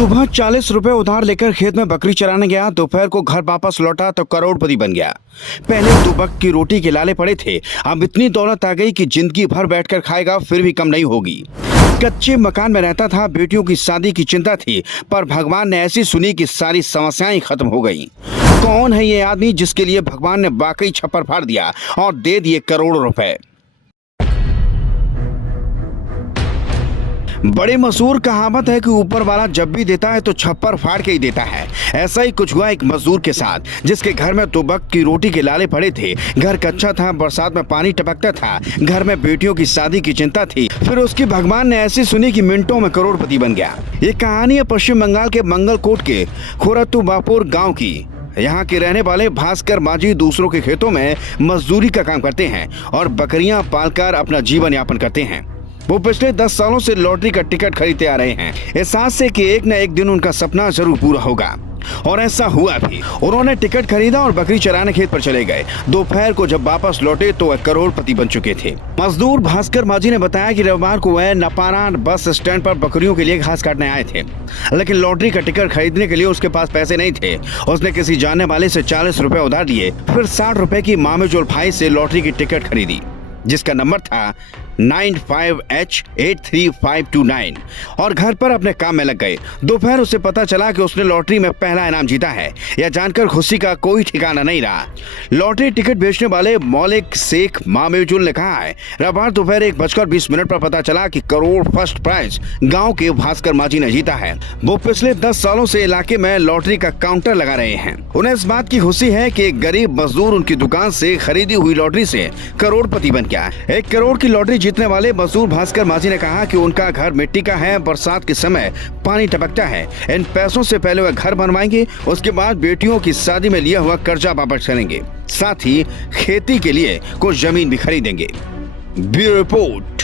सुबह 40 रुपए उधार लेकर खेत में बकरी चराने गया, दोपहर को घर वापस लौटा तो करोड़पति बन गया। पहले 2 वक्त की रोटी के लाले पड़े थे, अब इतनी दौलत आ गई कि जिंदगी भर बैठकर खाएगा फिर भी कम नहीं होगी। कच्चे मकान में रहता था, बेटियों की शादी की चिंता थी, पर भगवान ने ऐसी सुनी कि सारी समस्याएं खत्म हो गई। कौन है ये आदमी जिसके लिए भगवान ने वाकई छप्पर फाड़ दिया और दे दिए करोड़ों रुपए? बड़ी मशहूर कहावत है कि ऊपर वाला जब भी देता है तो छप्पर फाड़ के ही देता है। ऐसा ही कुछ हुआ एक मजदूर के साथ, जिसके घर में 2 वक्त की रोटी के लाले पड़े थे। घर कच्चा था, बरसात में पानी टपकता था, घर में बेटियों की शादी की चिंता थी। फिर उसकी भगवान ने ऐसी सुनी कि मिनटों में करोड़पति बन गया। ये कहानी है पश्चिम बंगाल के मंगलकोट के खोरतुबापुर गाँव की। यहाँ के रहने वाले भास्कर मांझी दूसरों के खेतों में मजदूरी का काम करते हैं और बकरियां पालकर अपना जीवन यापन करते हैं। वो पिछले 10 सालों से लॉटरी का टिकट खरीदते आ रहे हैं, एहसास से कि एक न एक दिन उनका सपना जरूर पूरा होगा। और ऐसा हुआ भी। उन्होंने टिकट खरीदा और बकरी चराने खेत पर चले गए। दोपहर को जब वापस लौटे तो वह करोड़पति बन चुके थे। मजदूर भास्कर मांझी ने बताया कि रविवार को वह नपारा बस स्टैंड पर बकरियों के लिए घास काटने आए थे, लेकिन लॉटरी का टिकट खरीदने के लिए उसके पास पैसे नहीं थे। उसने किसी जानने वाले से 40 रुपए उधार लिए, फिर 60 रुपए की मामेजुल भाई से लॉटरी की टिकट खरीदी, जिसका नंबर था 95H83529, और घर पर अपने काम में लग गए। दोपहर उसे पता चला कि उसने लॉटरी में पहला इनाम जीता है। यह जानकर खुशी का कोई ठिकाना नहीं रहा। लॉटरी टिकट बेचने वाले मौलिक शेख मामेजुल ने कहा है, रविवार दोपहर 1:20 पर पता चला कि करोड़ फर्स्ट प्राइज गाँव के भास्कर मांझी ने जीता है। वो पिछले 10 सालों से इलाके में लॉटरी का काउंटर लगा रहे हैं। उन्हें इस बात की खुशी है कि एक गरीब मजदूर उनकी दुकान से खरीदी हुई लॉटरी से करोड़पति बन गया। 1 करोड़ की लॉटरी जीतने वाले मजदूर भास्कर मांझी ने कहा कि उनका घर मिट्टी का है, बरसात के समय पानी टपकता है। इन पैसों से पहले वह घर बनवाएंगे, उसके बाद बेटियों की शादी में लिया हुआ कर्जा वापस करेंगे, साथ ही खेती के लिए कुछ जमीन भी खरीदेंगे। Bureau report.